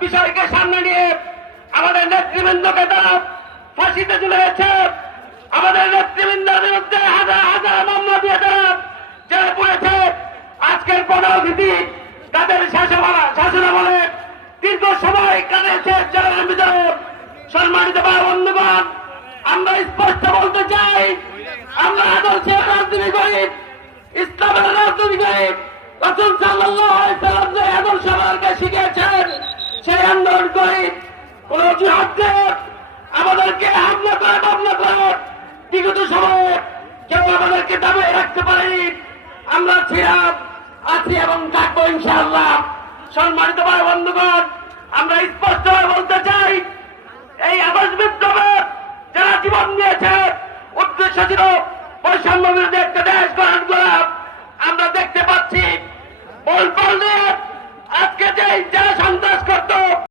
বিষয়কে সামনে নিয়ে আমাদের নেতৃবৃন্দকে তারা ফাঁসিতে ঝুলিয়েছে। আমাদের নেতৃবৃন্দের বিরুদ্ধে হাজার হাজার মামলা দিয়ে তারা জেলে পড়েছে। আজকের প্রধানমন্ত্রী তাদের শাসনামলে দীর্ঘ সময় কাটিয়েছে জেলের ভিতরে। সম্মানিত ভাই বন্ধুগণ, আমরা স্পষ্ট বলতে চাই, আমরা আদর্শের রাজনীতি করি, ইসলামের রাজনীতি করি। রাসূল সাল্লাল্লাহু আলাইহি সাল্লাম যে আদর্শ আমাদেরকে শিখিয়েছেন সেই আন্দোলন করি। কোন অজুহাতে আমাদেরকে হামলা করে মামলা করে বিগত সময়ে কেউ আমাদেরকে দাবিয়ে রাখতে পারেনি। আমরা ছিলাম, আছি এবং থাকবো ইনশাআল্লাহ। সম্মানিত ভাই বন্ধুগণ, আমরা স্পষ্টভাবে বলতে চাই, এই আদর্শ বিপ্লবে যারা জীবন দিয়েছে উদ্দেশ্য ছিল বৈষম্য বিরোধী একটা দেশ গঠন করা। আমরা দেখতে পাচ্ছি বলপাল নিয়ে আজকে যে যারা সন্ত্রাস